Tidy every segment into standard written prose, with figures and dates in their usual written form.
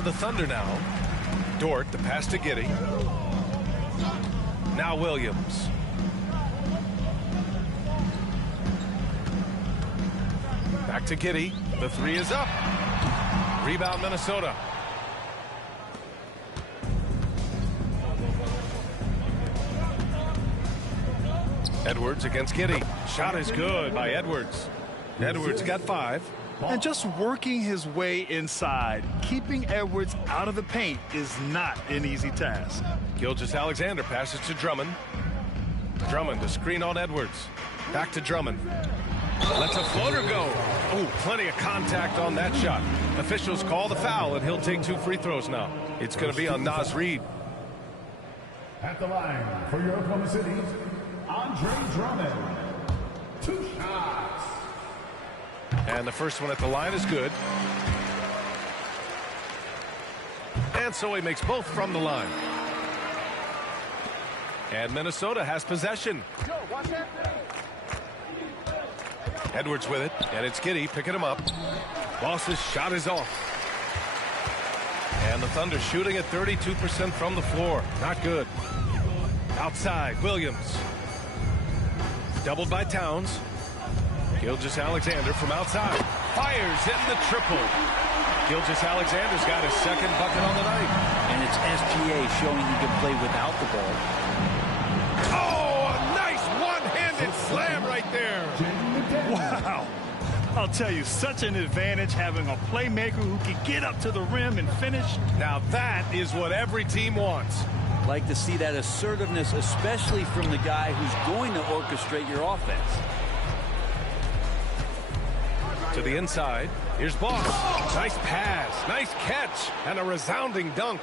are the Thunder now. Dort, the pass to Giddey. Now Williams. Back to Giddey. The three is up. Rebound Minnesota. Edwards against Giddey. Shot is good by Edwards. Edwards got 5. And just working his way inside, keeping Edwards out of the paint is not an easy task. Gilgeous-Alexander passes to Drummond. Drummond, the screen on Edwards. Back to Drummond. Lets a floater go. Oh, plenty of contact on that shot. Officials call the foul, and he'll take 2 free throws now. It's going to be on Naz Reid. At the line for your Oklahoma City, Andre Drummond. 2 shots. And the first one at the line is good. And so he makes both from the line. And Minnesota has possession. Edwards with it, and it's Giddey picking him up. Boss's shot is off. And the Thunder shooting at 32% from the floor. Not good. Outside, Williams. Doubled by Towns. Gilgeous-Alexander from outside. Fires in the triple. Gilgeous-Alexander's got his second bucket on the night. And it's SGA showing he can play without the ball. Oh, a nice one-handed slam right there. Wow. I'll tell you, such an advantage having a playmaker who can get up to the rim and finish. Now that is what every team wants. Like to see that assertiveness, especially from the guy who's going to orchestrate your offense. To the inside. Here's Boss. Nice pass, nice catch, and a resounding dunk.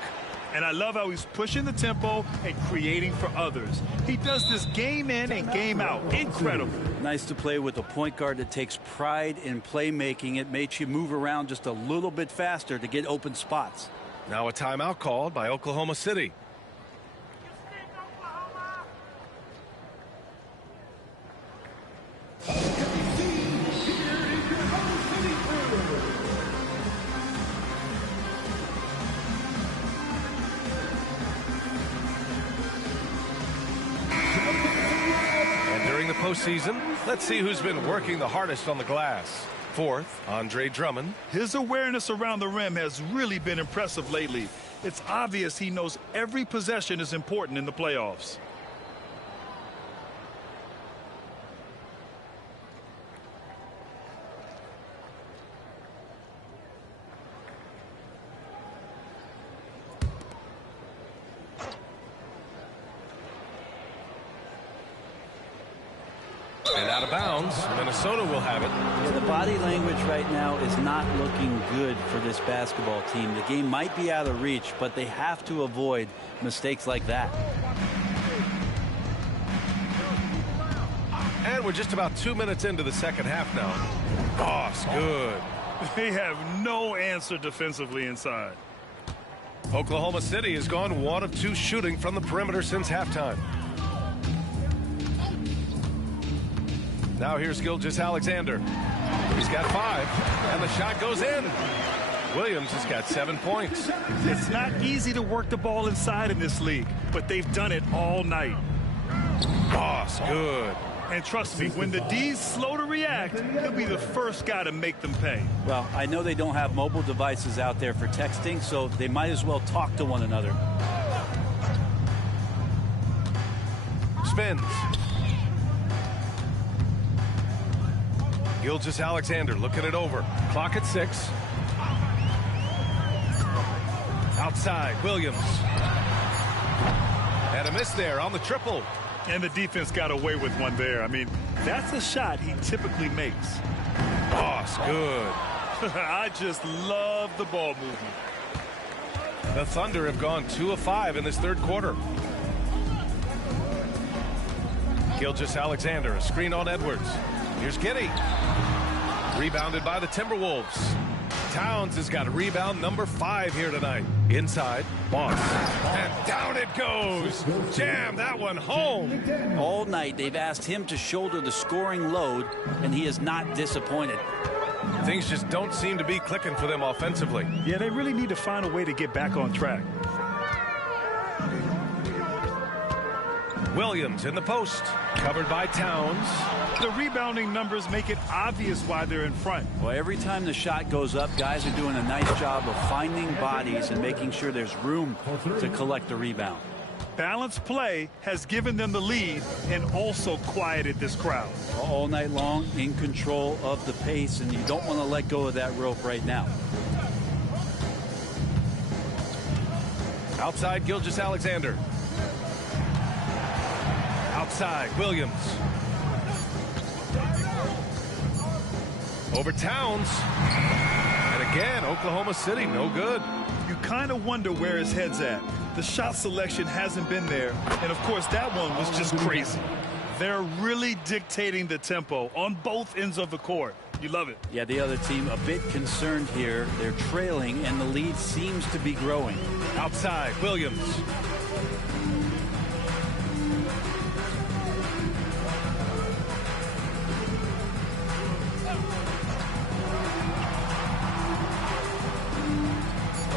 And I love how he's pushing the tempo and creating for others. He does this game in and game out. Incredible. Nice to play with a point guard that takes pride in playmaking. It makes you move around just a little bit faster to get open spots. Now a timeout called by Oklahoma City. Postseason. Let's see who's been working the hardest on the glass. Fourth, Andre Drummond. His awareness around the rim has really been impressive lately. It's obvious he knows every possession is important in the playoffs. And out of bounds, Minnesota will have it. Yeah, the body language right now is not looking good for this basketball team. The game might be out of reach, but they have to avoid mistakes like that. And we're just about 2 minutes into the second half now. Boss, good. They have no answer defensively inside. Oklahoma City has gone 1 of 2 shooting from the perimeter since halftime. Now here's Gilgeous-Alexander. He's got 5, and the shot goes in. Williams has got 7 points. It's not easy to work the ball inside in this league, but they've done it all night. Boss, good. And trust me, when the D's slow to react, he'll be the first guy to make them pay. Well, I know they don't have mobile devices out there for texting, so they might as well talk to one another. Spins. Gilgeous-Alexander looking it over. Clock at 6. Outside, Williams. And a miss there on the triple. And the defense got away with one there. I mean, that's a shot he typically makes. Boss, good. I just love the ball movement. The Thunder have gone 2 of 5 in this third quarter. Gilgeous-Alexander, a screen on Edwards. Here's Giddey. Rebounded by the Timberwolves. Towns has got rebound number 5 here tonight. Inside, Boss. And down it goes. Jam that one home. All night they've asked him to shoulder the scoring load, and he is not disappointed. Things just don't seem to be clicking for them offensively. Yeah, they really need to find a way to get back on track. Williams in the post, covered by Towns. The rebounding numbers make it obvious why they're in front. Well, every time the shot goes up, guys are doing a nice job of finding bodies and making sure there's room to collect the rebound. Balanced play has given them the lead and also quieted this crowd. All night long, in control of the pace, and you don't want to let go of that rope right now. Outside, Gilgeous-Alexander. Outside, Williams. Over Towns. And again, Oklahoma City, no good. You kind of wonder where his head's at. The shot selection hasn't been there, and of course that one was just crazy. They're really dictating the tempo on both ends of the court. You love it. Yeah, the other team a bit concerned here. They're trailing, and the lead seems to be growing. Outside, Williams.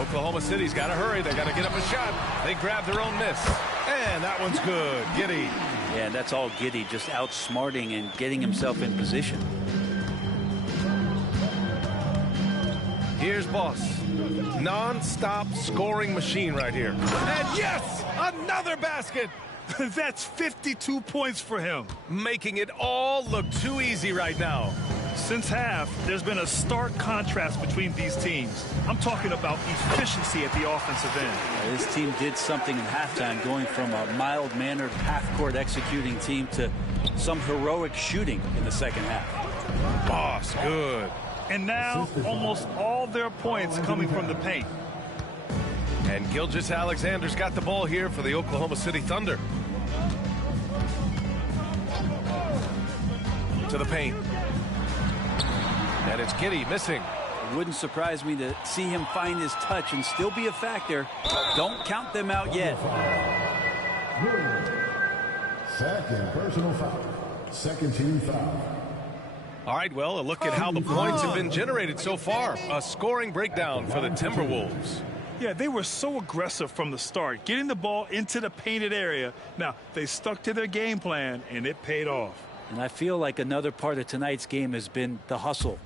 Oklahoma City's got to hurry. They got to get up a shot. They grab their own miss. And that one's good. Giddey. Yeah, that's all Giddey, just outsmarting and getting himself in position. Here's Boss. Non-stop scoring machine right here. And yes, another basket. That's 52 points for him. Making it all look too easy right now. Since half, there's been a stark contrast between these teams. I'm talking about efficiency at the offensive end. This team did something in halftime, going from a mild-mannered half-court executing team to some heroic shooting in the second half. Boss, good. And now, almost all their points coming from the paint. And Gilgeous-Alexander's got the ball here for the Oklahoma City Thunder. To the paint. And it's Giddey missing. It wouldn't surprise me to see him find his touch and still be a factor. Don't count them out yet. Second personal foul. Second team foul. All right, well, a look at how the points have been generated so far. A scoring breakdown for the Timberwolves. Yeah, they were so aggressive from the start, getting the ball into the painted area. Now, they stuck to their game plan, and it paid off. And I feel like another part of tonight's game has been the hustle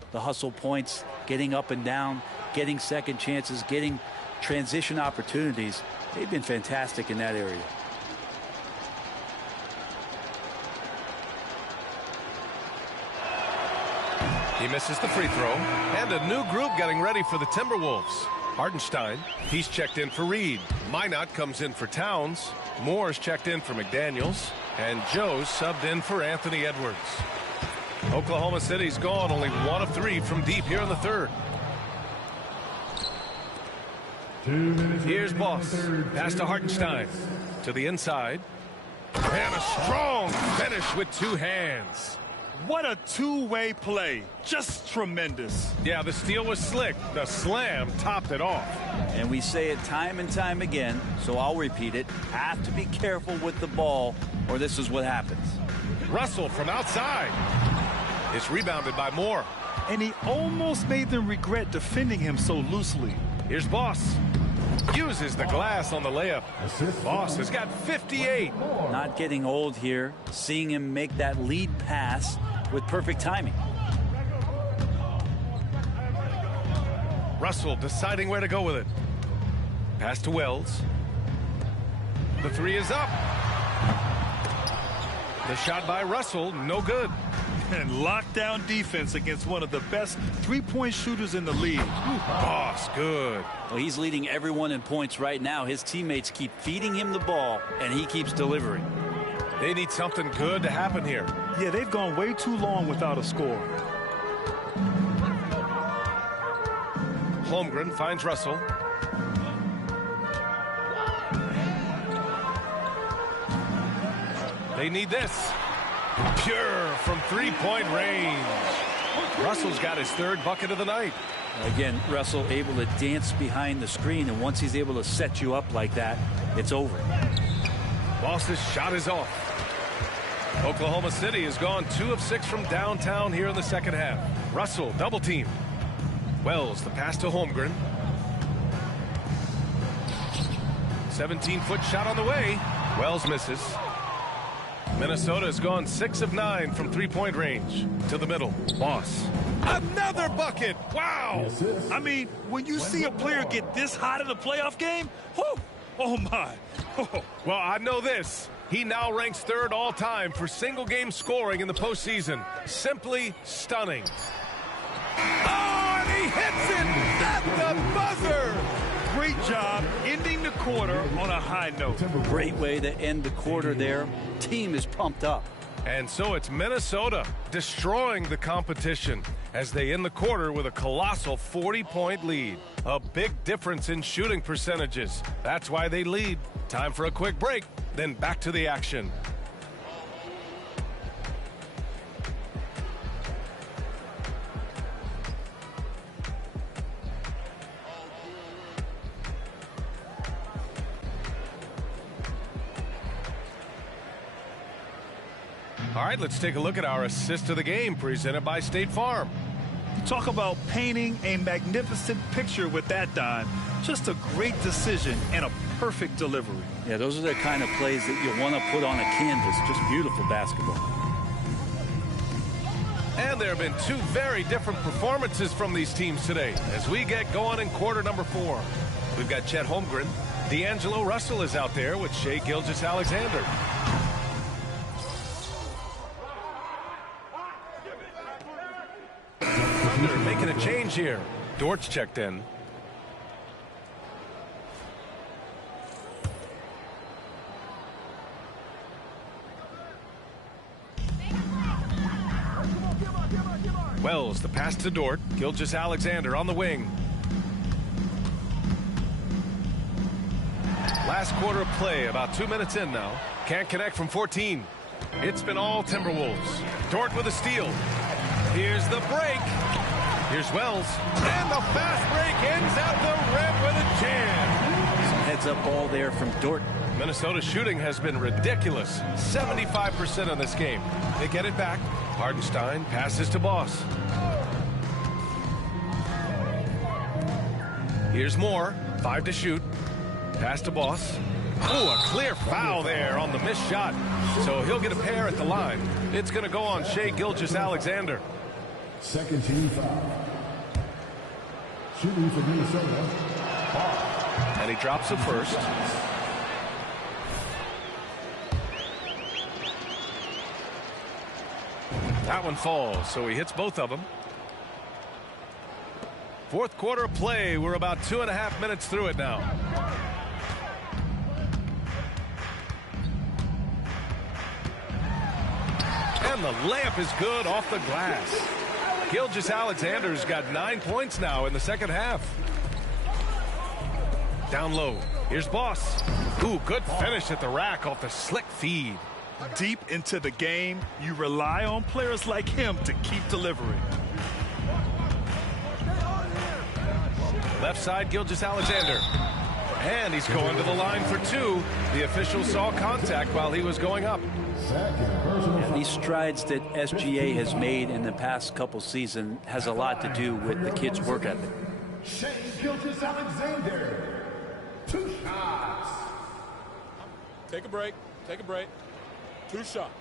points, getting up and down, getting second chances, getting transition opportunities. They've been fantastic in that area. He misses the free throw. And a new group getting ready for the Timberwolves. Hartenstein, he's checked in for Reed. Minot comes in for Towns. Moore's checked in for McDaniels. And Joe's subbed in for Anthony Edwards. Oklahoma City's gone only 1 of 3 from deep here in the third. Here's Boss. Pass to Hartenstein. To the inside. And a strong finish with 2 hands. What a two-way play. Just tremendous. Yeah, the steal was slick. The slam topped it off. And we say it time and time again, so I'll repeat it. Have to be careful with the ball, or this is what happens. Russell from outside. It's rebounded by Moore. And he almost made them regret defending him so loosely. Here's Boss. Uses the glass on the layup. Boss has got 58. Not getting old here. Seeing him make that lead pass with perfect timing. Russell deciding where to go with it. Pass to Wells. The 3 is up. The shot by Russell, no good. And lockdown defense against one of the best three-point shooters in the league. Boss, good. Well, he's leading everyone in points right now. His teammates keep feeding him the ball, and he keeps delivering. They need something good to happen here. Yeah, they've gone way too long without a score. Holmgren finds Russell. They need this. Pure from three-point range. Russell's got his 3rd bucket of the night. Again, Russell able to dance behind the screen, and once he's able to set you up like that, it's over. Boss's shot is off. Oklahoma City has gone 2 of 6 from downtown here in the second half. Russell double team. Wells, the pass to Holmgren. 17-foot shot on the way. Wells misses. Minnesota has gone 6 of 9 from three-point range. To the middle. Boss. Another bucket. Wow. I mean, when you see a player get this hot in a playoff game, whoo, oh my. Well, I know this. He now ranks 3rd all-time for single-game scoring in the postseason. Simply stunning. Oh, and he hits it at the buzzer. Great job ending the quarter on a high note. Great way to end the quarter there. Team is pumped up. And so it's Minnesota destroying the competition as they end the quarter with a colossal 40-point lead. A big difference in shooting percentages. That's why they lead. Time for a quick break, then back to the action. All right, let's take a look at our assist of the game presented by State Farm. Talk about painting a magnificent picture with that, Don. Just a great decision and a perfect delivery. Yeah, those are the kind of plays that you want to put on a canvas. Just beautiful basketball. And there have been 2 very different performances from these teams today as we get going in quarter number 4. We've got Chet Holmgren. D'Angelo Russell is out there with Shai Gilgeous-Alexander. Thunder making a change here. Dort's checked in. Wells, the pass to Dort. Gilgeous-Alexander on the wing. Last quarter of play, about 2 minutes in now. Can't connect from 14. It's been all Timberwolves. Dort with a steal. Here's the break. Here's Wells. And the fast break ends at the rim with a jam. Some heads-up ball there from Dort. Minnesota's shooting has been ridiculous. 75% in this game. They get it back. Hardenstein passes to Boss. Here's Moore. 5 to shoot. Pass to Boss. Oh, a clear foul there on the missed shot. So he'll get a pair at the line. It's going to go on Shai Gilgeous-Alexander. Second team foul. Shooting for Minnesota. And he drops it first. That one falls, so he hits both of them. 4th quarter of play. We're about 2.5 minutes through it now. And the layup is good off the glass. Gilgeous-Alexander's got 9 points now in the second half. Down low. Here's Boss. Ooh, good finish at the rack off the slick feed. Deep into the game, you rely on players like him to keep delivering. Left side, Gilgeous-Alexander. And he's going to the line for 2. The official saw contact while he was going up. These strides that SGA has made in the past couple seasons has a lot to do with the kids' work ethic. Shai Gilgeous-Alexander. 2 shots. Take a break. Take a break. 2 shots.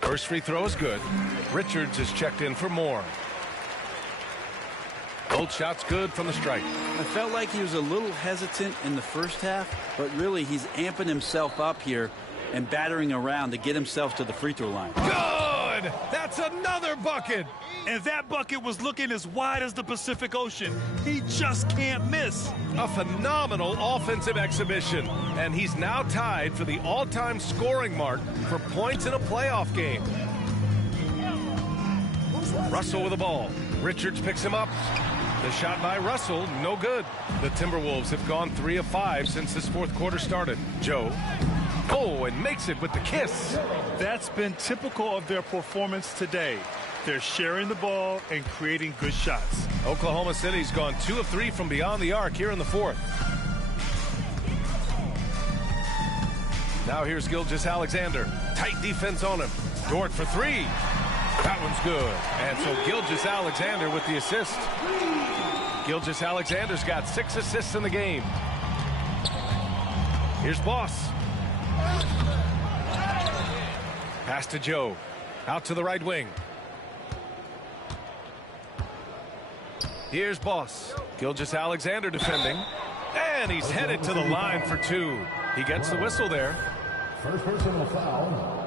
First free throw is good. Richards is checked in for more. Both shots good from the strike. I felt like he was a little hesitant in the first half, but really he's amping himself up here and battering around to get himself to the free throw line. Good! That's another bucket! And that bucket was looking as wide as the Pacific Ocean. He just can't miss. A phenomenal offensive exhibition. And he's now tied for the all-time scoring mark for points in a playoff game. Russell with the ball. Richards picks him up. The shot by Russell, no good. The Timberwolves have gone 3 of 5 since this 4th quarter started. Joe. Oh, and makes it with the kiss. That's been typical of their performance today. They're sharing the ball and creating good shots. Oklahoma City's gone 2 of 3 from beyond the arc here in the 4th. Now here's Gilgeous-Alexander. Tight defense on him. Dort for three. That one's good. And so Gilgeous-Alexander with the assist. Gilgeous-Alexander's got 6 assists in the game. Here's Boss. Pass to Joe. Out to the right wing. Here's Boss. Gilgeous-Alexander defending. And he's headed to the line for 2. He gets the whistle there. First personal foul.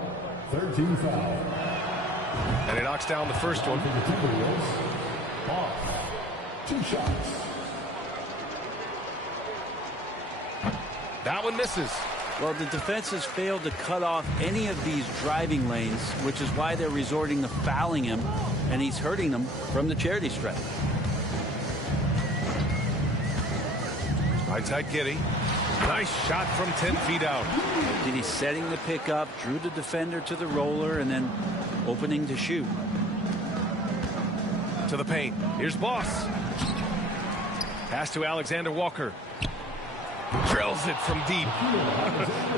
13 foul. And he knocks down the first one. For the Timberwolves. Off. 2 shots. That one misses. Well, the defense has failed to cut off any of these driving lanes, which is why they're resorting to fouling him, and he's hurting them from the charity stripe. Right side Giddey. Nice shot from 10 feet out. Giddey setting the pick up, drew the defender to the roller, and then opening to shoot. To the paint. Here's Boss. Pass to Alexander Walker. Drills it from deep.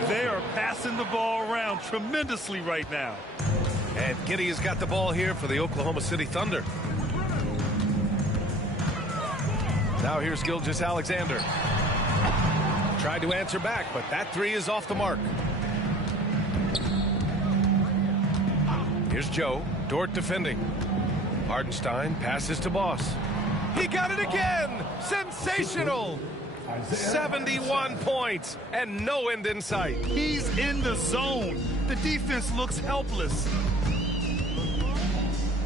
They are passing the ball around tremendously right now. And Giddey has got the ball here for the Oklahoma City Thunder. Now here's Gilgeous-Alexander. Tried to answer back, but that 3 is off the mark. Here's Joe. Dort defending. Hartenstein passes to Boss. He got it again! Sensational! 71 points and no end in sight. He's in the zone. The defense looks helpless.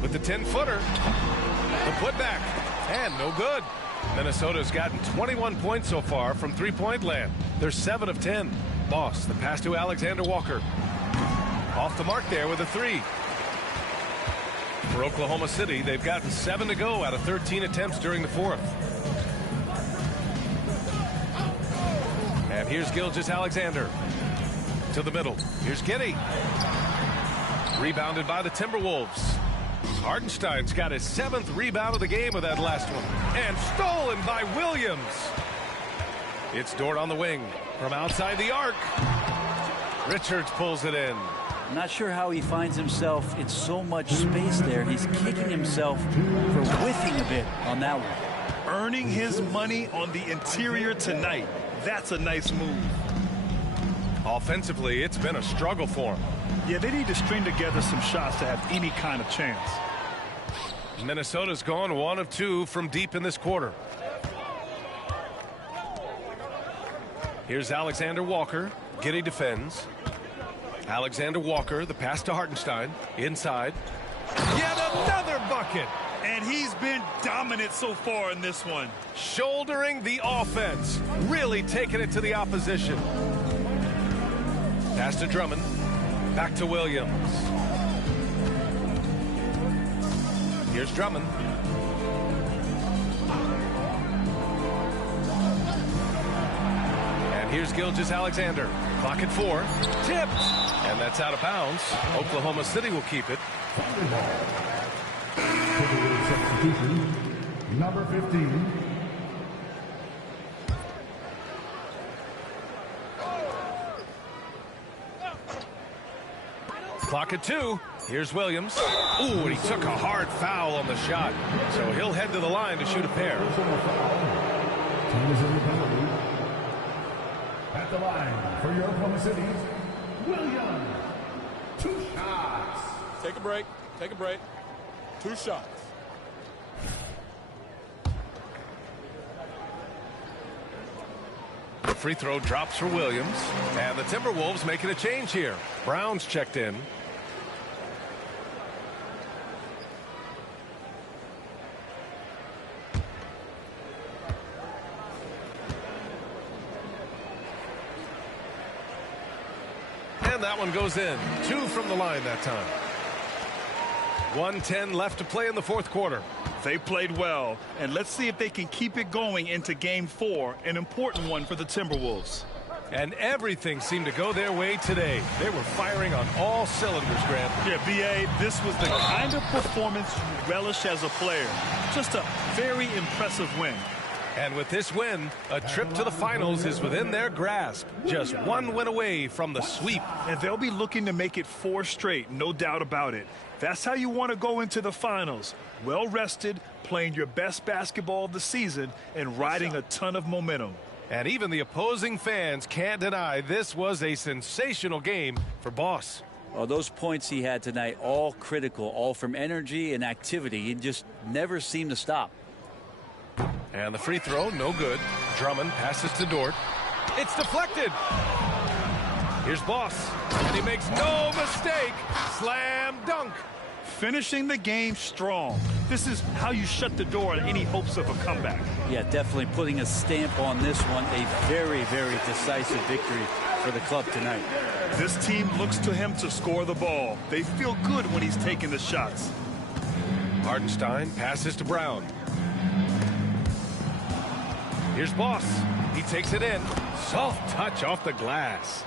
With the 10-footer, the putback, and no good. Minnesota's gotten 21 points so far from three-point land. They're 7 of 10. Boss, the pass to Alexander Walker. Off the mark there with a 3. For Oklahoma City, they've gotten 7 to go out of 13 attempts during the 4th. And here's Gilgeous-Alexander. To the middle. Here's Giddey. Rebounded by the Timberwolves. Hartenstein's got his 7th rebound of the game with that last one. And stolen by Williams. It's Dort on the wing. From outside the arc. Richards pulls it in. I'm not sure how he finds himself in so much space there. He's kicking himself for whiffing a bit on that one. Earning his money on the interior tonight. That's a nice move. Offensively, it's been a struggle for him. Yeah, they need to string together some shots to have any kind of chance. Minnesota's gone 1 of 2 from deep in this quarter. Here's Alexander Walker. Giddey defends. Alexander Walker, the pass to Hartenstein. Inside. Yet another bucket. And he's been dominant so far in this one. Shouldering the offense. Really taking it to the opposition. Pass to Drummond. Back to Williams. Here's Drummond. And here's Gilgeous-Alexander. Clock at 4. Tipped. And that's out of bounds. Oklahoma City will keep it. Substitution. Number 15. Clock at 2. Here's Williams. Ooh, and he took a hard foul on the shot. So he'll head to the line to shoot a pair. Team is in the penalty. At the line for your Oklahoma City, Williams. 2 shots. Take a break. Take a break. 2 shots. The free throw drops for Williams. And the Timberwolves making a change here. Brown's checked in. And that one goes in. 2 from the line that time. 1:10 left to play in the 4th quarter. They played well, and let's see if they can keep it going into Game 4, an important one for the Timberwolves. And everything seemed to go their way today. They were firing on all cylinders, Grant. Yeah, B.A., this was the kind of performance you relish as a player. Just a very impressive win. And with this win, a trip to the finals is within their grasp. Just one win away from the sweep. And they'll be looking to make it 4 straight, no doubt about it. That's how you want to go into the finals. Well rested, playing your best basketball of the season, and riding a ton of momentum. And even the opposing fans can't deny this was a sensational game for Boss. Well, those points he had tonight, all critical, all from energy and activity. He just never seemed to stop. And the free throw, no good. Drummond passes to Dort. It's deflected. Here's Boss, and he makes no mistake. Slam dunk. Finishing the game strong. This is how you shut the door on any hopes of a comeback. Yeah, definitely putting a stamp on this one. A very, very decisive victory for the club tonight. This team looks to him to score the ball. They feel good when he's taking the shots. Hartenstein passes to Brown. Here's Boss. He takes it in. Soft touch off the glass.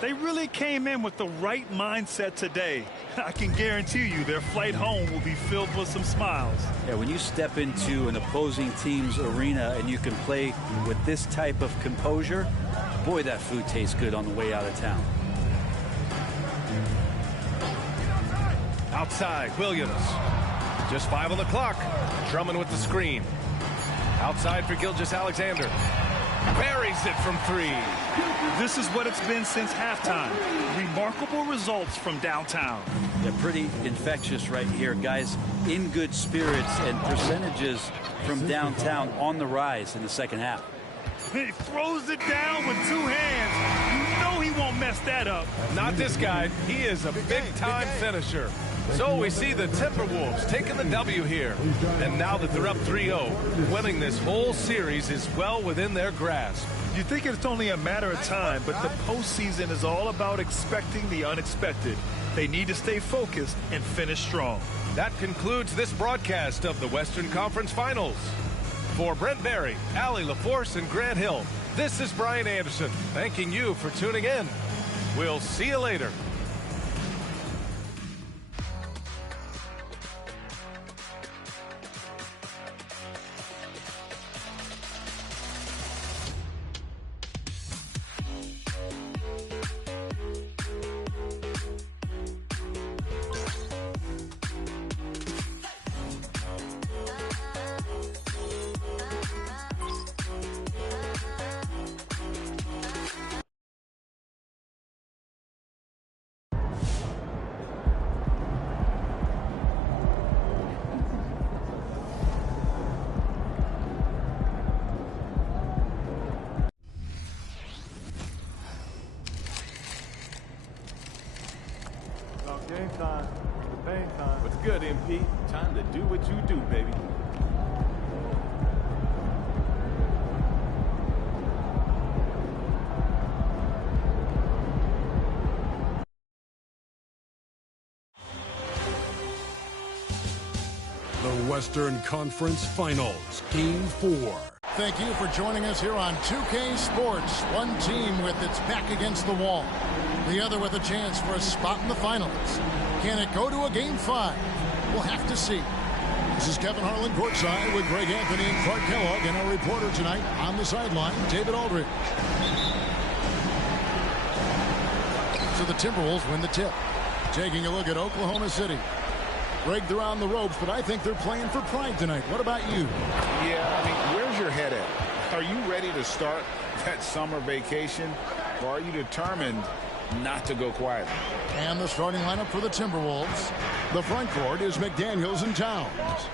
They really came in with the right mindset today. I can guarantee you their flight home will be filled with some smiles. Yeah, when you step into an opposing team's arena and you can play with this type of composure, boy, that food tastes good on the way out of town. Outside, Williams. Just 5 on the clock. Drummond with the screen. Outside for Gilgeous-Alexander. Buries it from 3. This is what it's been since halftime. Remarkable results from downtown. They're pretty infectious right here, guys. In good spirits and percentages from downtown on the rise in the second half. He throws it down with 2 hands. You know he won't mess that up. Not this guy. He is a big-time finisher. So we see the Timberwolves taking the W here. And now that they're up 3-0, winning this whole series is well within their grasp. You think it's only a matter of time, but the postseason is all about expecting the unexpected. They need to stay focused and finish strong. That concludes this broadcast of the Western Conference Finals. For Brent Barry, Allie LaForce, and Grant Hill, this is Brian Anderson, thanking you for tuning in. We'll see you later. Game time. Campaign time. What's good, MP? Time to do what you do, baby. The Western Conference Finals, Game 4. Thank you for joining us here on 2K Sports. One team with its back against the wall. The other with a chance for a spot in the finals. Can it go to a Game 5? We'll have to see. This is Kevin Harlan courtside with Greg Anthony and Clark Kellogg, and our reporter tonight on the sideline, David Aldridge. So the Timberwolves win the tip. Taking a look at Oklahoma City. Greg, they're on the ropes, but I think they're playing for pride tonight. What about you? Yeah, I mean, where's your head at? Are you ready to start that summer vacation, or are you determined not to go quiet? And the starting lineup for the Timberwolves. The front court is McDaniels and Towns.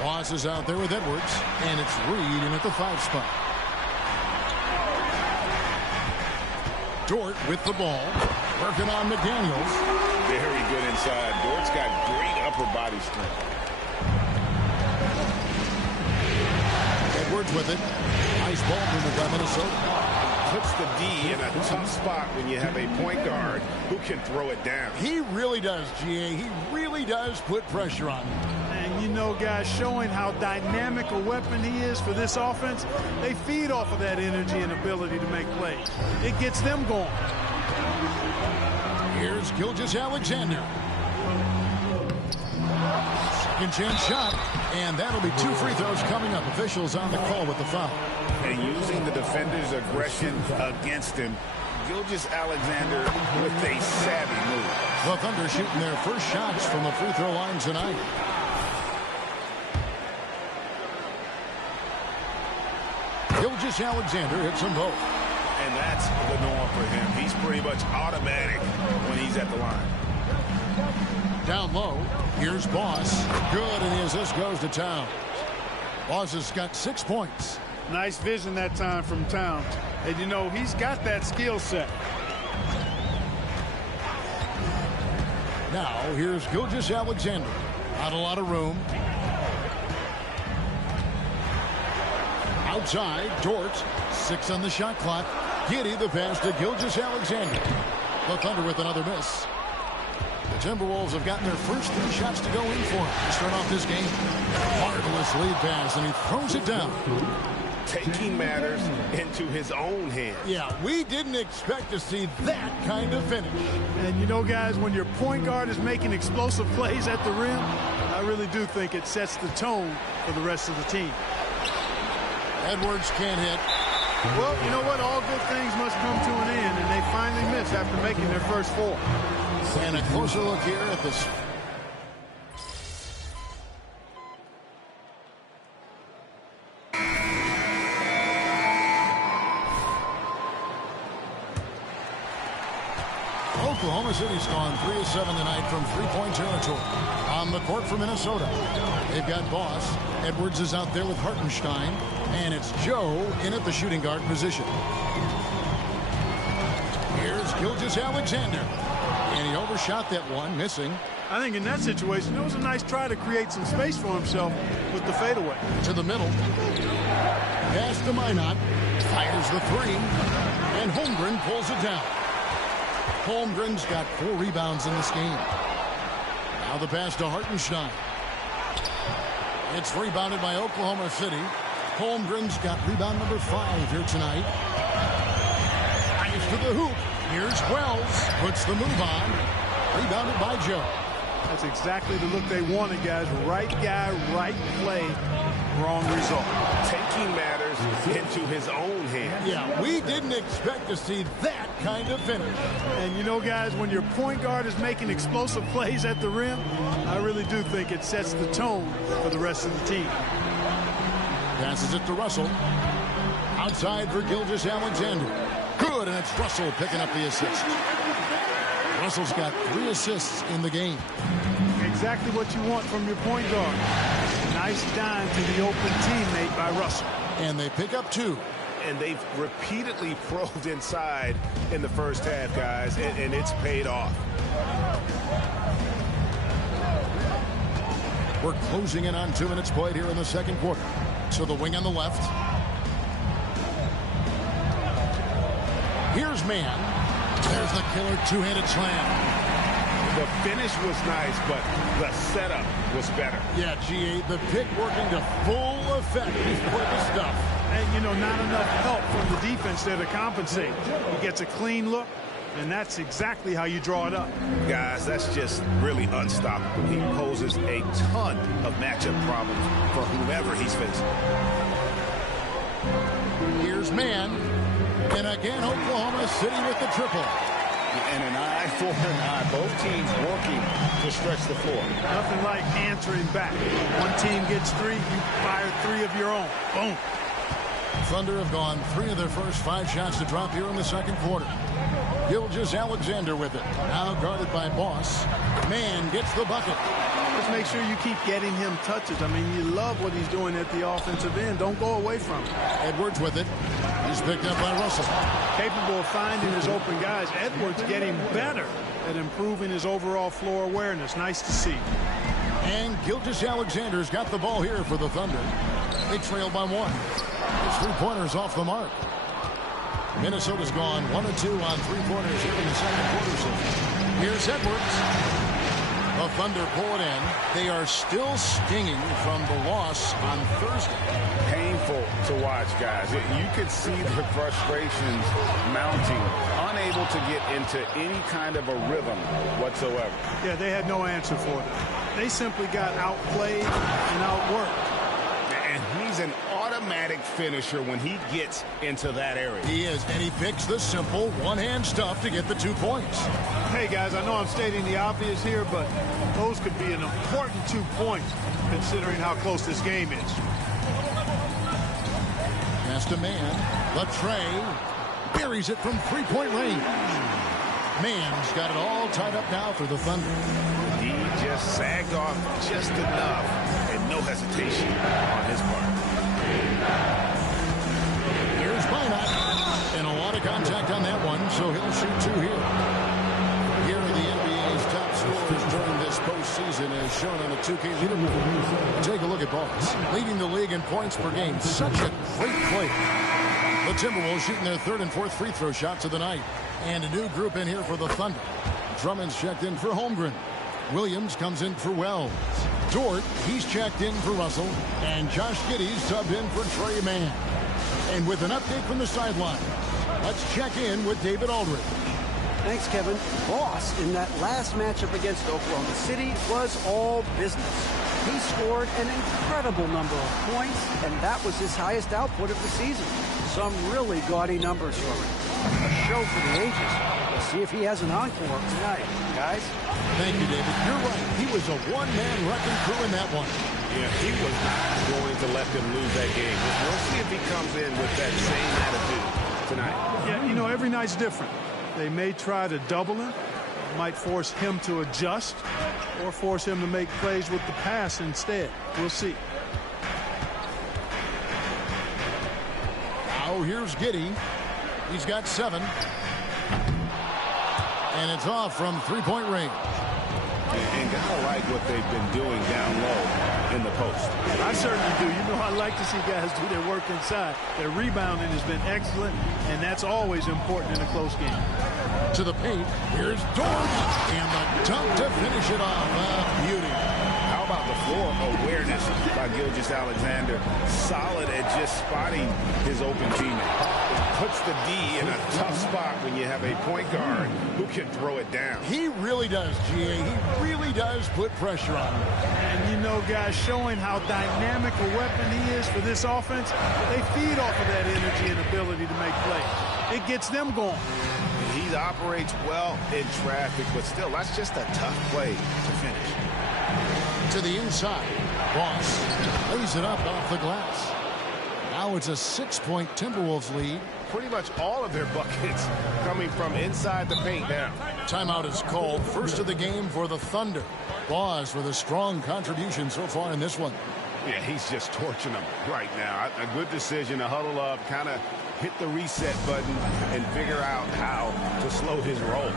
Boss is out there with Edwards, and it's Reed in at the 5 spot. Dort with the ball, working on McDaniels. Very good inside. Dort's got great upper body strength. Edwards with it. Nice ball movement by Minnesota. Puts the D in a tough spot when you have a point guard who can throw it down. He really does, GA. He really does put pressure on him. And you know, guys, showing how dynamic a weapon he is for this offense, they feed off of that energy and ability to make plays. It gets them going. Here's Gilgeous-Alexander. Second chance shot, and that'll be 2 free throws coming up. Officials on the call with the foul. And using the defender's aggression against him, Gilgeous-Alexander with a savvy move. The Thunder shooting their first shots from the free throw line tonight. Gilgeous-Alexander hits them both. And that's the norm for him. He's pretty much automatic when he's at the line. Down low, here's Boss. Good, and the assist goes to Towns. Boss has got 6 points. Nice vision that time from Towns. And, you know, he's got that skill set. Now, here's Gilgeous-Alexander. Not a lot of room. Outside, Dort. 6 on the shot clock. Giddey the pass to Gilgeous-Alexander. The Thunder with another miss. The Timberwolves have gotten their first 3 shots to go in for him to start off this game. Marvelous lead pass, and he throws it down. Taking matters into his own hands. Yeah, we didn't expect to see that kind of finish. And you know, guys, when your point guard is making explosive plays at the rim, I really do think it sets the tone for the rest of the team. Edwards can't hit. Well, you know what? All good things must come to an end, and they finally miss after making their first 4. And a closer look here at this. Oklahoma City's gone 3 of 7 tonight from three-point territory. On the court for Minnesota, they've got Boss. Edwards is out there with Hartenstein, and it's Joe in at the shooting guard position. Here's Gilgeous-Alexander, and he overshot that one, missing. I think in that situation, it was a nice try to create some space for himself with the fadeaway. To the middle. Pass to Minot. Fires the 3, and Holmgren pulls it down. Holmgren's got 4 rebounds in this game. Now the pass to Hartenstein. It's rebounded by Oklahoma City. Holmgren's got rebound number 5 here tonight. Fires to the hoop. Here's Wells. Puts the move on. Rebounded by Joe. That's exactly the look they wanted, guys. Right guy, right play, wrong result. Taking matters into his own hands. Yeah, we didn't expect to see that kind of finish. And you know, guys, when your point guard is making explosive plays at the rim, I really do think it sets the tone for the rest of the team. Passes it to Russell. Outside for Gilgeous-Alexander. Good, and it's Russell picking up the assist. Russell's got 3 assists in the game. Exactly what you want from your point guard. Nice dime to the open teammate by Russell. And they pick up 2. And they've repeatedly probed inside in the first half, guys, and it's paid off. We're closing in on 2 minutes played here in the second quarter. So the wing on the left. Here's Mann. There's the killer 2-handed slam. The finish was nice, but the setup was better. Yeah, G8, the pick working to full effect before the stuff. And, you know, not enough help from the defense there to compensate. He gets a clean look, and that's exactly how you draw it up. Guys, that's just really unstoppable. He poses a ton of matchup problems for whomever he's facing. Here's Mann. And again, Oklahoma City with the triple. And an eye for an eye. Both teams working to stretch the floor. Nothing like answering back. One team gets 3, you fire 3 of your own. Boom. Thunder have gone 3 of their first 5 shots to drop here in the second quarter. Gilgeous-Alexander with it. Now guarded by Boss. Mann gets the bucket. Just make sure you keep getting him touches. I mean, you love what he's doing at the offensive end. Don't go away from it. Edwards with it. He's picked up by Russell. Capable of finding his open guys. Edwards getting better at improving his overall floor awareness. Nice to see. And Gilgeous-Alexander's got the ball here for the Thunder. They trail by 1. His 3-pointers off the mark. Minnesota's gone 1 of 2 on 3-pointers here in the second quarter. So here's Edwards. The Thunder pull it in. They are still stinging from the loss on Thursday. Painful to watch, guys. You could see the frustrations mounting, unable to get into any kind of a rhythm whatsoever. Yeah, they had no answer for them. They simply got outplayed and outworked. And he's an automatic finisher when he gets into that area. He is, and he picks the simple one-hand stuff to get the 2 points. Hey, guys, I know I'm stating the obvious here, but those could be an important 2 points considering how close this game is. Past a man. Latrey buries it from three-point range. Man's got it all tied up now for the Thunder. He just sagged off just enough, and no hesitation on his part. Here's Minot, and a lot of contact on that one, so he'll shoot 2 here. Here are the NBA's top scorers during this postseason, as shown on the 2K leaderboard. Take a look at Boss, leading the league in points per game. Such a great play. The Timberwolves shooting their 3rd and 4th free throw shots of the night. And a new group in here for the Thunder. Drummond's checked in for Holmgren. Williams comes in for Wells. Dort, he's checked in for Russell. And Josh Giddey's subbed in for Trey Mann. And with an update from the sideline, let's check in with David Aldridge. Thanks, Kevin. Boss, in that last matchup against Oklahoma City, was all business. He scored an incredible number of points, and that was his highest output of the season. Some really gaudy numbers for him. A show for the ages. We'll see if he has an encore tonight, guys. Thank you, David. You're right. He was a one-man wrecking crew in that one. Yeah, he was not going to let them lose that game. We'll see if he comes in with that same attitude tonight. Yeah, you know, every night's different. They may try to double him, might force him to adjust, or force him to make plays with the pass instead. We'll see. Now here's Giddey. He's got 7. And it's off from three-point range. And gotta like what they've been doing down low in the post. I certainly do. You know, I like to see guys do their work inside. Their rebounding has been excellent, and that's always important in a close game. To the paint, here's Dort, and the dunk to finish it off. Beauty. How about the floor awareness by Gilgeous-Alexander? Solid at just spotting his open teammate. Puts the D in a tough spot when you have a point guard who can throw it down. He really does, GA. He really does put pressure on him. And you know, guys, showing how dynamic a weapon he is for this offense, they feed off of that energy and ability to make plays. It gets them going. He operates well in traffic, but still, that's just a tough play to finish. To the inside. Boss lays it up off the glass. Now it's a 6-point Timberwolves lead. Pretty much all of their buckets coming from inside the paint now. Timeout is called. First of the game for the Thunder. Boss with a strong contribution so far in this one. Yeah, he's just torching them right now. A good decision to huddle up, kind of hit the reset button and figure out how to slow his roll.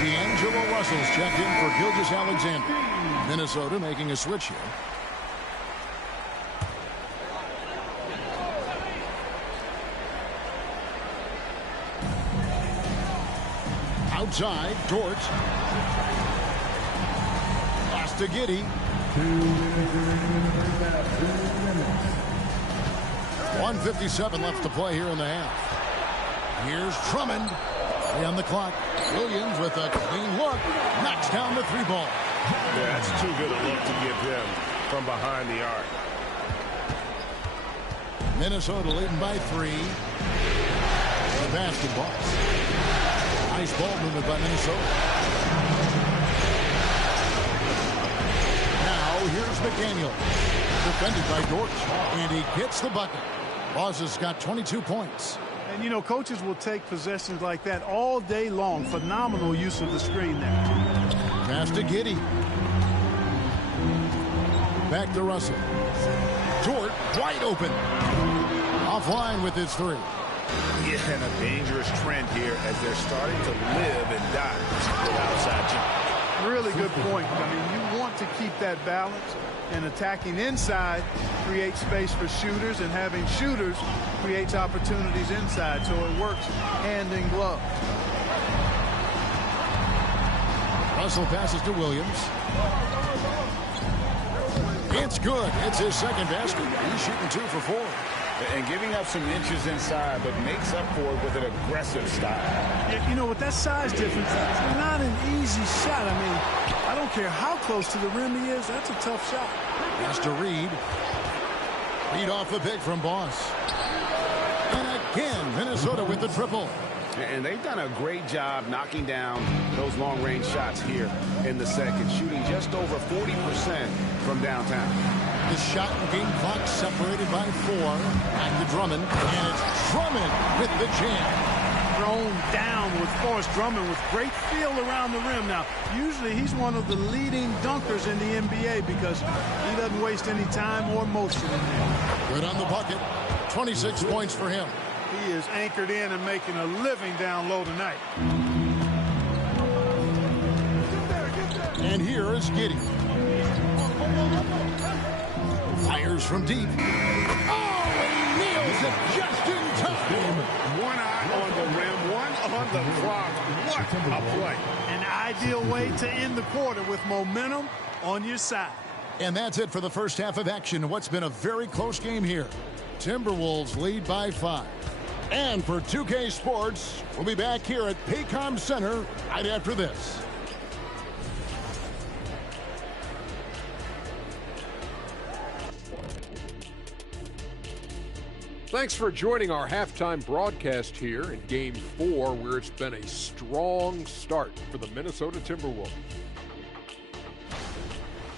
D'Angelo Russell's checked in for Gilgeous-Alexander. Minnesota making a switch here. Outside, Dort. Pass to Giddey. 1:57 left to play here in the half. Here's Drummond. On the clock, Williams with a clean look, knocks down the 3-ball. Yeah, that's too good a look to give them from behind the arc. Minnesota leading by 3. The basketball. Nice ball movement by Minnesota. Now here's McDaniel, defended by Dort, and he gets the bucket. Boss has got 22 points. And, you know, coaches will take possessions like that all day long. Phenomenal use of the screen there. Pass to Giddey. Back to Russell. Dort wide open. Offline with his 3. Yeah, and a dangerous trend here as they're starting to live and die good point. I mean, you want to keep that balance, and attacking inside creates space for shooters, and having shooters creates opportunities inside, so it works hand in glove. Russell passes to Williams. It's good. It's his second basket. He's shooting 2 for 4. And giving up some inches inside, but makes up for it with an aggressive style. Yeah, you know, with that size difference, it's not an easy shot. I mean, I don't care how close to the rim he is. That's a tough shot. Has to Reed. Reed off the pick from Boss. And again, Minnesota with the triple. And they've done a great job knocking down those long-range shots here in the second, shooting just over 40% from downtown. The shot and game clock separated by 4. Back to Drummond, and it's Drummond with the jam. Thrown down with Forrest Drummond with great feel around the rim. Now, usually he's one of the leading dunkers in the NBA because he doesn't waste any time or motion in there. Good on the bucket. 26 points for him. He is anchored in and making a living down low tonight. And here is Giddey. Fires from deep. Oh, he nails it just in time. One eye on the rim, one on the clock. What a play. An ideal way to end the quarter with momentum on your side. And that's it for the first half of action. What's been a very close game here. Timberwolves lead by 5. And for 2K Sports, we'll be back here at Paycom Center right after this. Thanks for joining our halftime broadcast here in Game 4, where it's been a strong start for the Minnesota Timberwolves.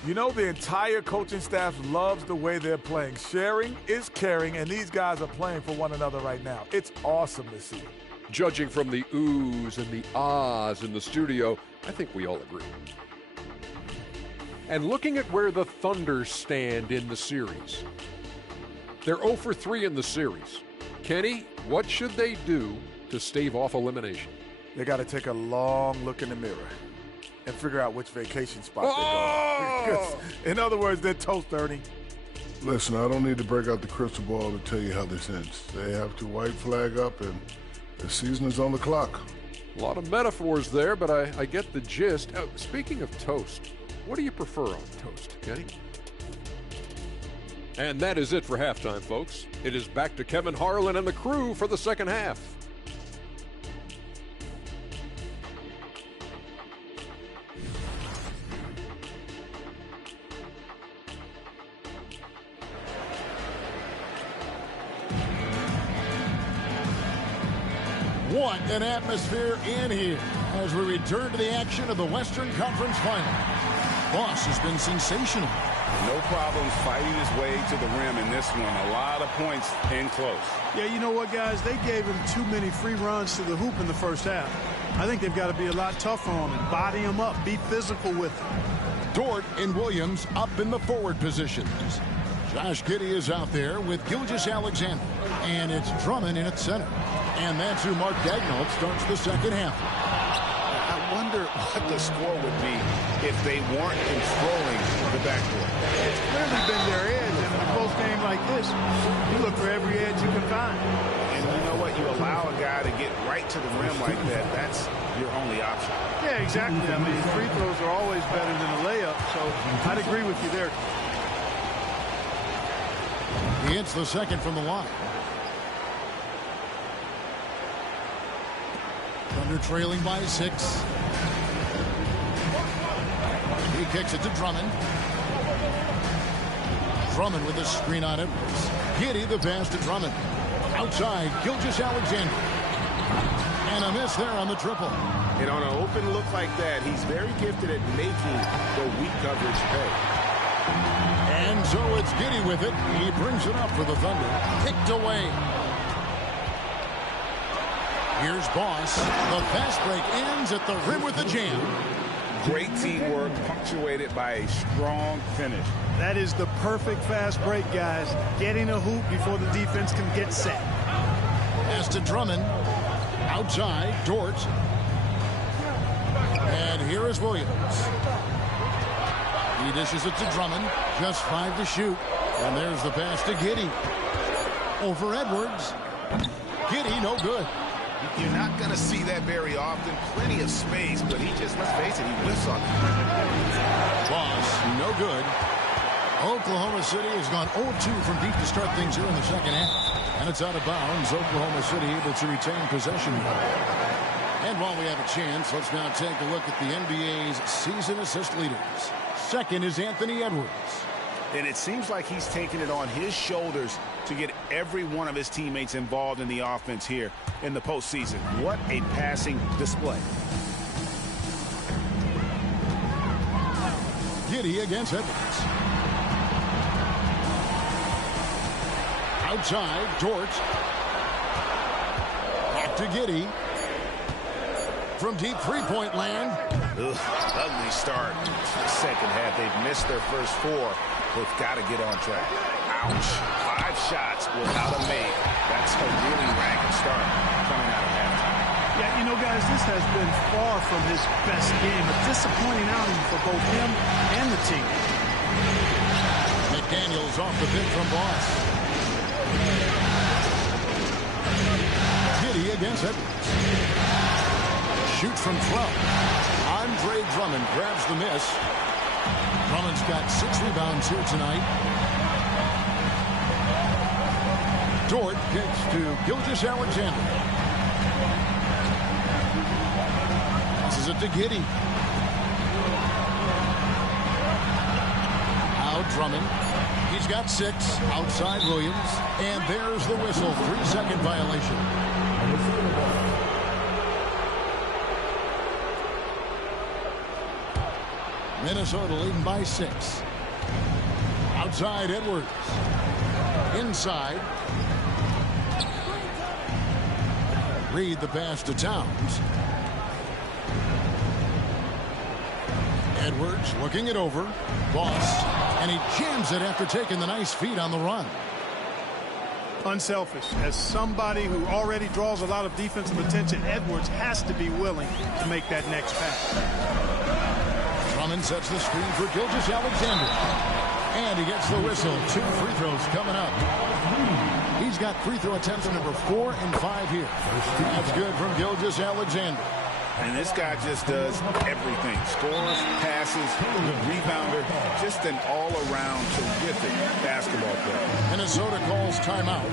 You know, the entire coaching staff loves the way they're playing. Sharing is caring, and these guys are playing for one another right now. It's awesome to see. Judging from the oohs and the ahs in the studio, I think we all agree. And looking at where the Thunder stand in the series, they're 0 for 3 in the series. Kenny, what should they do to stave off elimination? They got to take a long look in the mirror and figure out which vacation spot they're going. In other words, they're toast, Ernie. Listen, I don't need to break out the crystal ball to tell you how this ends. They have to white flag up, and the season is on the clock. A lot of metaphors there, but I get the gist. Speaking of toast, what do you prefer on toast, Kenny? And that is it for halftime, folks. It is back to Kevin Harlan and the crew for the second half. What an atmosphere in here as we return to the action of the Western Conference Final. Boss has been sensational. No problems fighting his way to the rim in this one. A lot of points in close. Yeah, you know what, guys? They gave him too many free runs to the hoop in the first half. I think they've got to be a lot tougher on him, body him up, be physical with him. Dort and Williams up in the forward positions. Josh Giddey is out there with Gilgeous-Alexander. And it's Drummond in at center. And that's who Mark Daigneault starts the second half. I wonder what the score would be if they weren't controlling the backcourt. It's clearly been their edge, and in a close game like this, you look for every edge you can find. And you know what? You allow a guy to get right to the rim like that, that's your only option. Yeah, exactly. I mean, free throws are always better than a layup, so I'd agree with you there. He hits the second from the line. Thunder trailing by 6. He kicks it to Drummond. Drummond with a screen on it. Giddey the pass to Drummond. Outside, Gilgeous-Alexander. And a miss there on the triple. And on an open look like that, he's very gifted at making the weak coverage pay. And so it's Giddey with it. He brings it up for the Thunder. Kicked away. Here's Boss. The fast break ends at the rim with the jam. Great teamwork punctuated by a strong finish. That is the perfect fast break, guys. Getting a hoop before the defense can get set. Pass to Drummond. Outside, Dort. And here Here's Williams. He dishes it to Drummond. Just 5 to shoot. And there's the pass to Giddey. Over Edwards. Giddey, no good. You're not going to see that very often. Plenty of space, but he just, let's face it, he whiffs on it. Boss, no good. Oklahoma City has gone 0-2 from deep to start things here in the second half. And it's out of bounds. Oklahoma City able to retain possession. And while we have a chance, let's now take a look at the NBA's season assist leaders. Second is Anthony Edwards. And it seems like he's taking it on his shoulders to get every one of his teammates involved in the offense here in the postseason. What a passing display. Giddey against Edwards. Outside, Dort. Back to Giddey. From deep three-point land. Ugly start to the second half. They've missed their first 4. They've got to get on track. Ouch. 5 shots without a make. That's a really ragged start coming out of halftime. Yeah, you know, guys, this has been far from his best game. A disappointing outing for both him and the team. McDaniels off the pick from Boss. Giddey against Edwards. Shoot from 12. Andre Drummond grabs the miss. Drummond's got 6 rebounds here tonight. Dort kicks to Gilgeous-Alexander. Passes it to Giddey. Out Drummond. He's got 6. Outside Williams. And there's the whistle. 3-second violation. Minnesota leading by 6. Outside Edwards. Inside. Reed the pass to Towns. Edwards looking it over. Boss. And he jams it after taking the nice feed on the run. Unselfish. As somebody who already draws a lot of defensive attention, Edwards has to be willing to make that next pass. Drummond sets the screen for Gilgeous-Alexander. And he gets the whistle. 2 free throws coming up. He's got free throw attempts number 4 and 5 here. That's good from Gilgeous-Alexander. And this guy just does everything. Scores, passes, rebounder, just an all-around terrific basketball player. Minnesota calls timeout.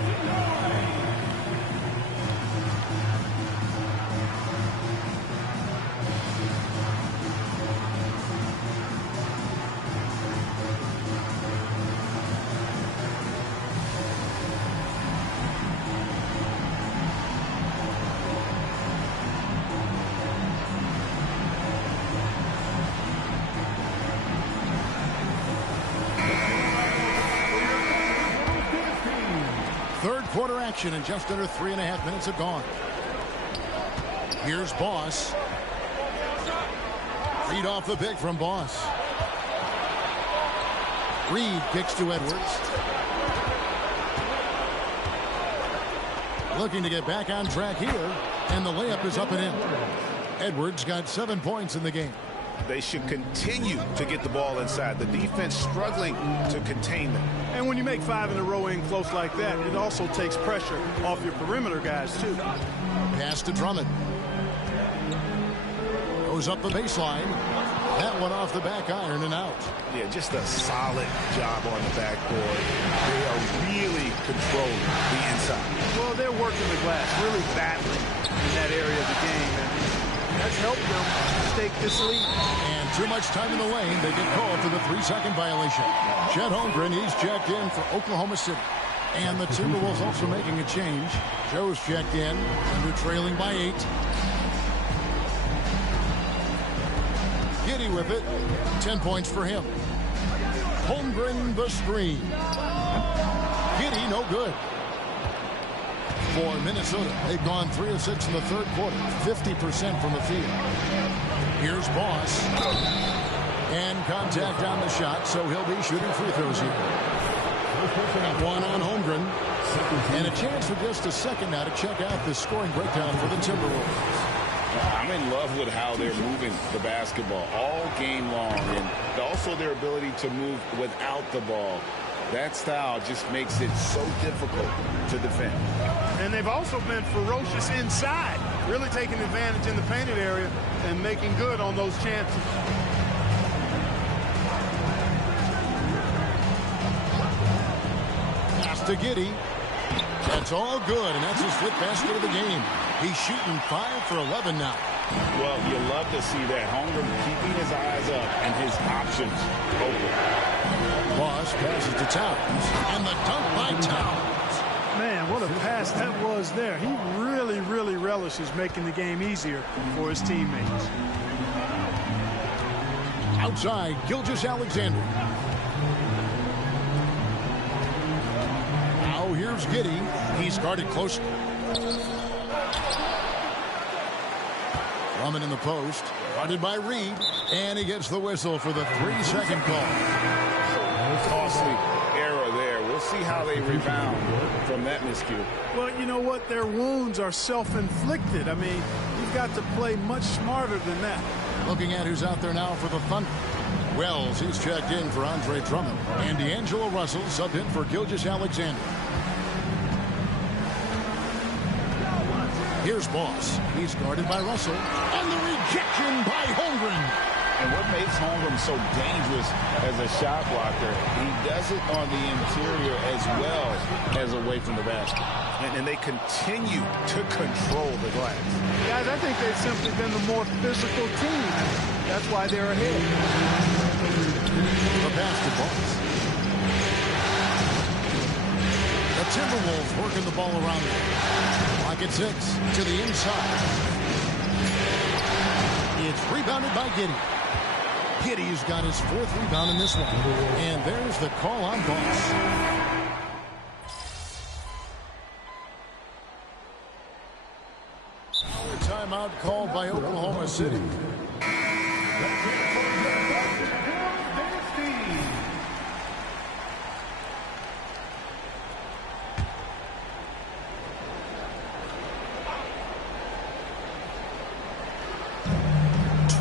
Quarter action and just under 3.5 minutes have gone. Here's Boss. Reed off the pick from Boss. Reed kicks to Edwards. Looking to get back on track here, and the layup is up and in. Edwards got 7 points in the game. They should continue to get the ball inside. The defense struggling to contain them. And when you make 5 in a row in close like that, it also takes pressure off your perimeter guys, too. Pass to Drummond. Goes up the baseline. That one off the back iron and out. Yeah, just a solid job on the backboard. They are really controlling the inside. Well, they're working the glass, really battling in that area of the game. And that's helped them stake this lead. And too much time in the lane. They get called for the 3-second violation. Chet Holmgren, he's checked in for Oklahoma City. And the Timberwolves also making a change. Joe's checked in, and they're trailing by 8. Giddey with it. 10 points for him. Holmgren the screen. Giddey no good. For Minnesota, they've gone 3 of 6 in the third quarter, 50% from the field. Here's Boss. And contact on the shot, so he'll be shooting free throws here. One on Holmgren. And a chance for just a second now to check out the scoring breakdown for the Timberwolves. I'm I'm in love with how they're moving the basketball all game long, and also their ability to move without the ball. That style just makes it so difficult to defend. And they've also been ferocious inside, really taking advantage in the painted area and making good on those chances. Pass to Giddey. That's all good, and that's his fifth basket of the game. He's shooting 5 for 11 now. Well, you love to see that. Holmgren keeping his eyes up and his options open. Boss passes to Towns, and the dunk by Towns. Man, what a pass that was there. He really, really relishes making the game easier for his teammates. Outside, Gilgeous-Alexander. Now here's Giddey. He's guarded closely. Drummond in the post, guarded by Reed, and he gets the whistle for the 3-second call. Costly error there. We'll see how they rebound from that miscue. Well, you know what? Their wounds are self-inflicted. I mean, you've got to play much smarter than that. Looking at who's out there now for the Thunder. Wells, he's checked in for Andre Drummond, and D'Angelo Russell subbed in for Gilgeous-Alexander. Here's Boss. He's guarded by Russell. And the rejection by Holmgren. And what makes Holmgren so dangerous as a shot blocker, he does it on the interior as well as away from the basket. And they continue to control the glass. Guys, I think they've simply been the more physical team. That's why they're ahead. The pass to Boss. The Timberwolves working the ball around them. Clock at 6 to the inside. It's rebounded by Giddey. Giddey's got his 4th rebound in this one. And there's the call on Boss. Timeout called by Oklahoma City.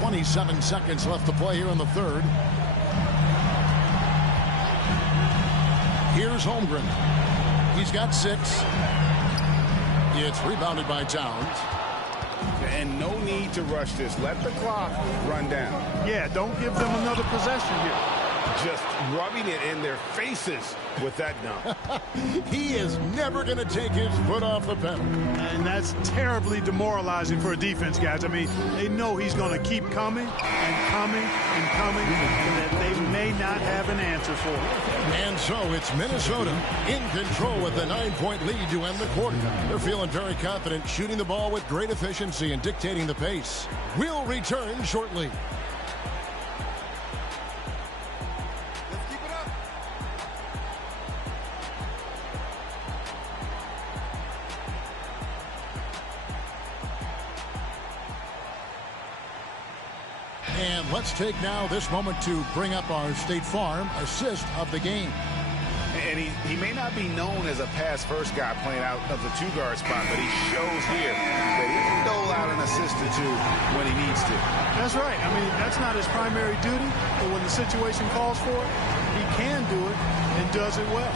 27 seconds left to play here in the third. Here's Holmgren. He's got 6. It's rebounded by Towns. And no need to rush this. Let the clock run down. Yeah, don't give them another possession here. Just rubbing it in their faces with that dunk. He is never going to take his foot off the pedal. And that's terribly demoralizing for a defense, guys. I mean, they know he's going to keep coming and coming and coming, and that they may not have an answer for it. And so it's Minnesota in control with a 9-point lead to end the quarter. They're feeling very confident, shooting the ball with great efficiency and dictating the pace. We'll return shortly. And let's take now this moment to bring up our State Farm assist of the game. And he may not be known as a pass-first guy playing out of the 2-guard spot, but he shows here that he can dole out an assist or 2 when he needs to. That's right. I mean, that's not his primary duty, but when the situation calls for it, he can do it and does it well.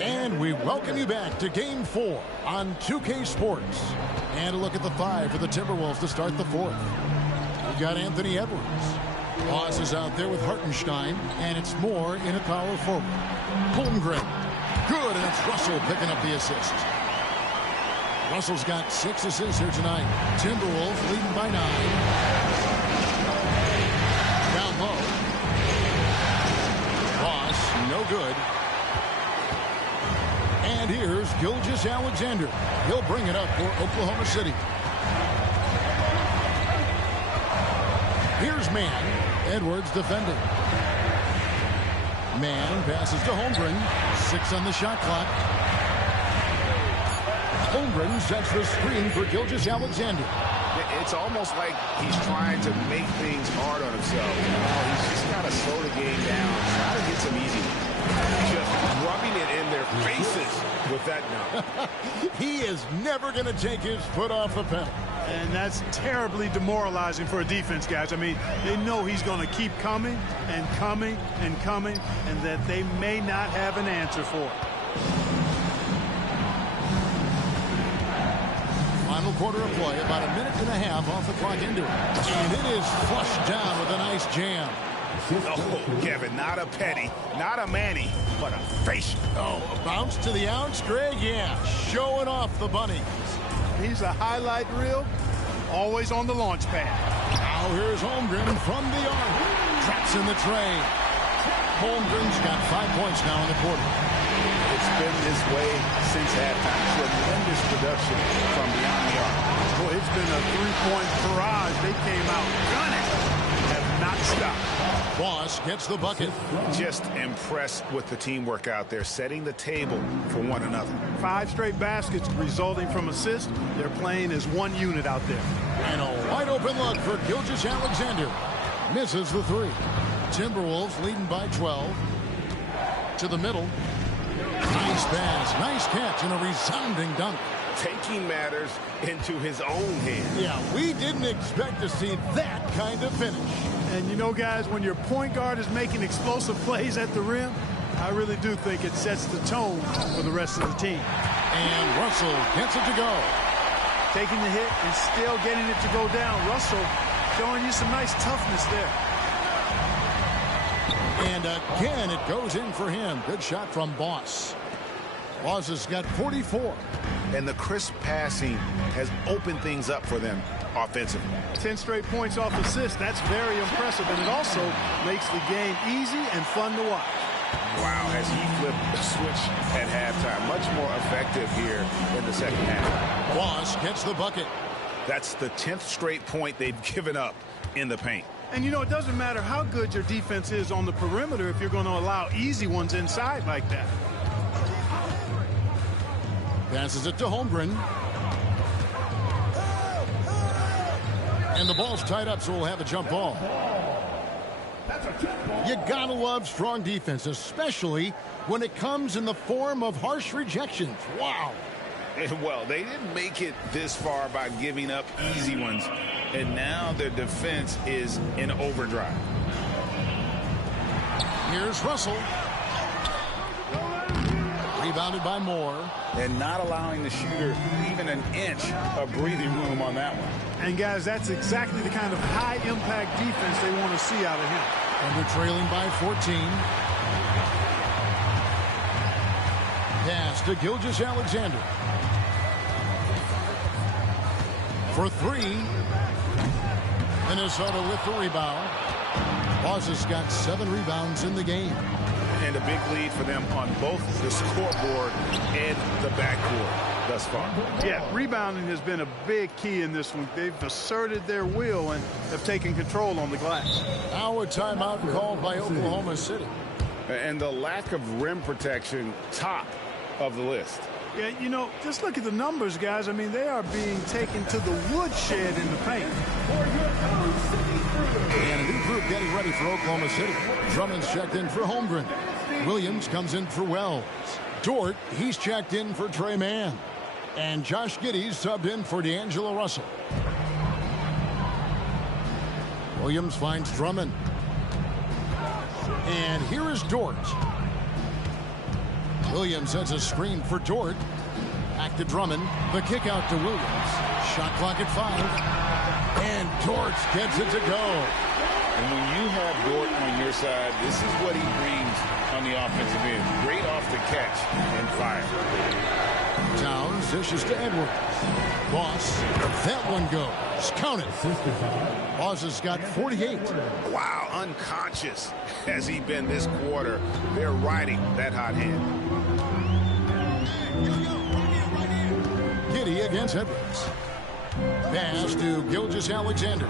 And we welcome you back to Game 4 on 2K Sports. And a look at the 5 for the Timberwolves to start the 4th. We've got Anthony Edwards. Boss is out there with Hartenstein, and it's Moore in at power forward. Holmgren. Good, and it's Russell picking up the assist. Russell's got 6 assists here tonight. Timberwolves leading by 9. Down low. Boss, no good. And here's Gilgeous-Alexander. He'll bring it up for Oklahoma City. Here's Mann. Edwards defending. Mann passes to Holmgren. 6 on the shot clock. Holmgren sets the screen for Gilgeous-Alexander. It's almost like he's trying to make things hard on himself. He's just got to slow the game down, try to get some easy. Just rubbing it in their faces with that number. He is never going to take his foot off the pedal. And that's terribly demoralizing for a defense, guys. I mean, they know he's going to keep coming and coming and coming, and that they may not have an answer for it. Final quarter of play, about a minute and a half off the clock into it. And it is flushed down with a nice jam. Oh, Kevin, not a Petty, not a Manny, but a facial. Oh, a bounce to the outs, Greg? Yeah, showing off the bunny. He's a highlight reel, always on the launch pad. Now here's Holmgren from the arc. Traps in the tray. Holmgren's got 5 points now in the quarter. It's been this way since halftime. Tremendous production from beyond the arc. Boy, it's been a three-point barrage. They came out gunning. Have not stopped. Boss gets the bucket. Just impressed with the teamwork out there, setting the table for one another. 5 straight baskets resulting from assists. They're playing as one unit out there. And a wide open look for Gilgeous-Alexander. Misses the three. Timberwolves leading by 12. To the middle. Nice pass, nice catch, and a resounding dunk. Taking matters into his own hands. Yeah, we didn't expect to see that kind of finish. And you know, guys, when your point guard is making explosive plays at the rim, I really do think it sets the tone for the rest of the team. And Russell gets it to go. Taking the hit and still getting it to go down. Russell showing you some nice toughness there. And again, it goes in for him. Good shot from Boss. Boss has got 44. And the crisp passing has opened things up for them offensively. 10 straight points off assists. That's very impressive. And it also makes the game easy and fun to watch. Wow, has he flipped the switch at halftime. Much more effective here in the second half. Boss gets the bucket. That's the 10th straight point they've given up in the paint. And, you know, it doesn't matter how good your defense is on the perimeter if you're going to allow easy ones inside like that. Passes it to Holmgren. And the ball's tied up, so we'll have a jump ball. You gotta love strong defense, especially when it comes in the form of harsh rejections. Wow. Well, they didn't make it this far by giving up easy ones, and now their defense is in overdrive. Here's Russell. Rebounded by Moore. And not allowing the shooter even an inch of breathing room on that one. And, guys, that's exactly the kind of high-impact defense they want to see out of him. And they're trailing by 14. Pass to Gilgeous-Alexander. For three. Minnesota with the rebound. Boss has got 7 rebounds in the game. And a big lead for them on both the scoreboard and the backcourt thus far. Yeah, rebounding has been a big key in this one. They've asserted their will and have taken control on the glass. Now a timeout called by Oklahoma City. And the lack of rim protection, top of the list. Yeah, you know, just look at the numbers, guys. I mean, they are being taken to the woodshed in the paint. And a new group getting ready for Oklahoma City. Drummond's checked in for Holmgren. Williams comes in for Wells. Dort, he's checked in for Trey Mann. And Josh Giddey's subbed in for D'Angelo Russell. Williams finds Drummond. And here is Dort. Williams has a screen for Dort. Back to Drummond. The kick out to Williams. Shot clock at 5. And Dort gets it to go. And when you have Dort on your side, this is what he brings on the offensive end. Great off the catch and fire. Towns dishes to Edwards. Boss, that one goes. Count it. Boss has got 48. Wow, unconscious has he been this quarter. They're riding that hot hand. Giddey against Edwards. Pass to Gilgeous-Alexander.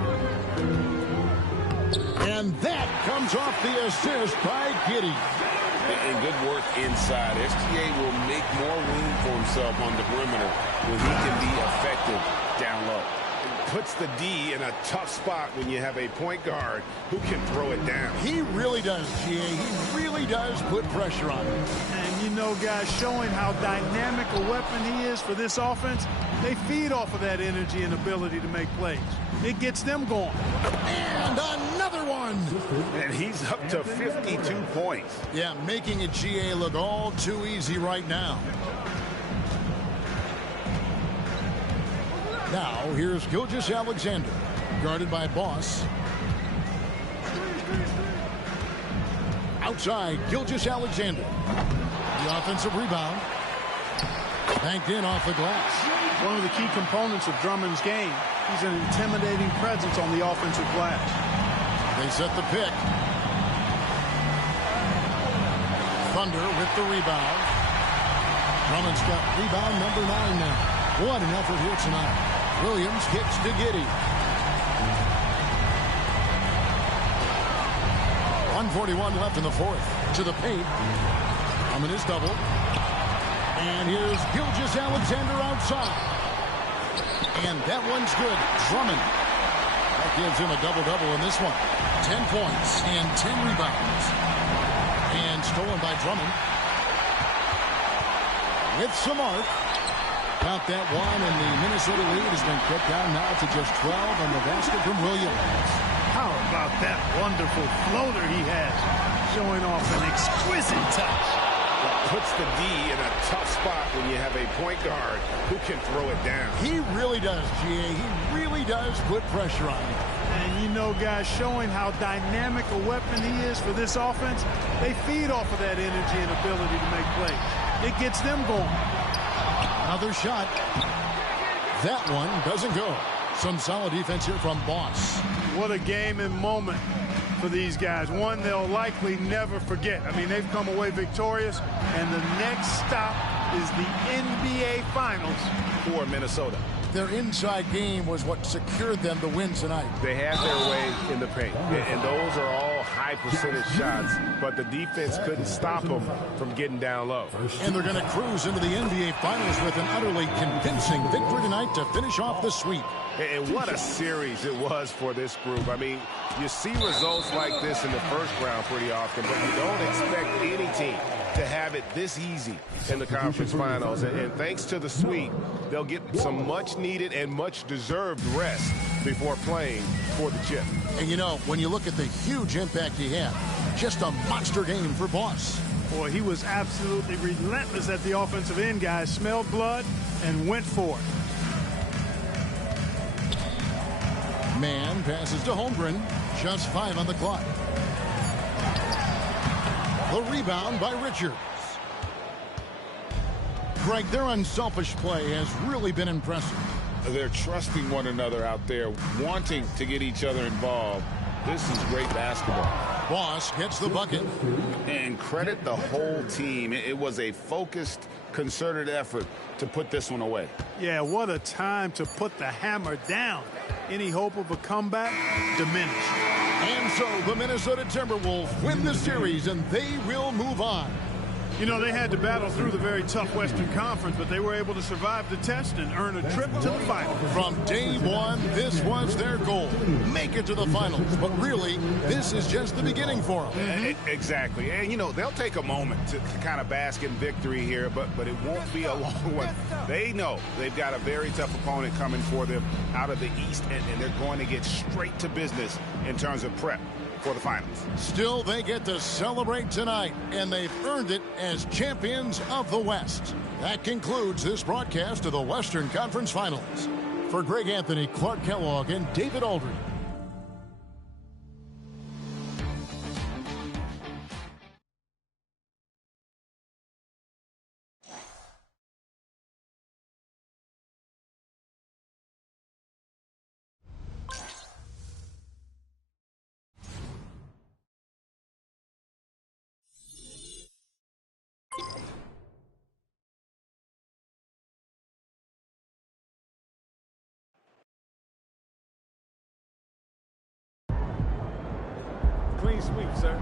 And that comes off the assist by Giddey. And good work inside. SGA will make more room for himself on the perimeter when he can be effective down low. Puts the D in a tough spot when you have a point guard who can throw it down. He really does, GA. He really does put pressure on him. And you know, guys, showing how dynamic a weapon he is for this offense, they feed off of that energy and ability to make plays. It gets them going. And another one. And he's up to 52 points. Yeah, making a GA look all too easy right now. Now, here's Gilgeous-Alexander, guarded by Boss. Outside, Gilgeous-Alexander. The offensive rebound. Banked in off the glass. One of the key components of Drummond's game. He's an intimidating presence on the offensive glass. They set the pick. Thunder with the rebound. Drummond's got rebound number 9 now. What an effort here tonight. Williams kicks to Giddey. 1:41 left in the fourth. To the paint. Drummond is double. And here's Gilgeous-Alexander outside. And that one's good. Drummond. That gives him a double-double in this one. 10 points and 10 rebounds. And stolen by Drummond. With some arc. Count that one, and the Minnesota lead has been cut down now to just 12 on the basket from Williams. How about that wonderful floater he has, showing off an exquisite touch. Puts the D in a tough spot when you have a point guard who can throw it down. He really does, GA. He really does put pressure on him. And you know, guys, showing how dynamic a weapon he is for this offense, they feed off of that energy and ability to make plays. It gets them going. Another shot. That one doesn't go. Some solid defense here from Boss. What a game and moment for these guys. One they'll likely never forget. I mean, they've come away victorious, and the next stop is the NBA Finals for Minnesota. Their inside game was what secured them the win tonight. They had their way in the paint, and those are all high percentage shots, but the defense couldn't stop them from getting down low. And they're going to cruise into the NBA Finals with an utterly convincing victory tonight to finish off the sweep. And what a series it was for this group. I mean, you see results like this in the first round pretty often, but you don't expect any team to have it this easy in the conference finals. And thanks to the sweep, they'll get some much-needed and much-deserved rest before playing for the chip. And, you know, when you look at the huge impact he had, just a monster game for Boss. Boy, he was absolutely relentless at the offensive end, guys. Smelled blood and went for it. Man passes to Holmgren. Just 5 on the clock. The rebound by Richards. Greg, their unselfish play has really been impressive. They're trusting one another out there, wanting to get each other involved. This is great basketball. Boss gets the bucket. And credit the whole team. It was a focused, concerted effort to put this one away. Yeah, what a time to put the hammer down. Any hope of a comeback diminished. And so the Minnesota Timberwolves win the series, and they will move on. You know, they had to battle through the very tough Western Conference, but they were able to survive the test and earn a trip to the finals. From day one, this was their goal. Make it to the finals. But really, this is just the beginning for them. Exactly. And, you know, they'll take a moment to kind of bask in victory here, but it won't be a long one. They know they've got a very tough opponent coming for them out of the East, and they're going to get straight to business in terms of prep for the finals. Still, they get to celebrate tonight, and they've earned it as champions of the West. That concludes this broadcast of the Western Conference Finals. For Greg Anthony, Clark Kellogg, and David Aldridge. Clean sweep, sir.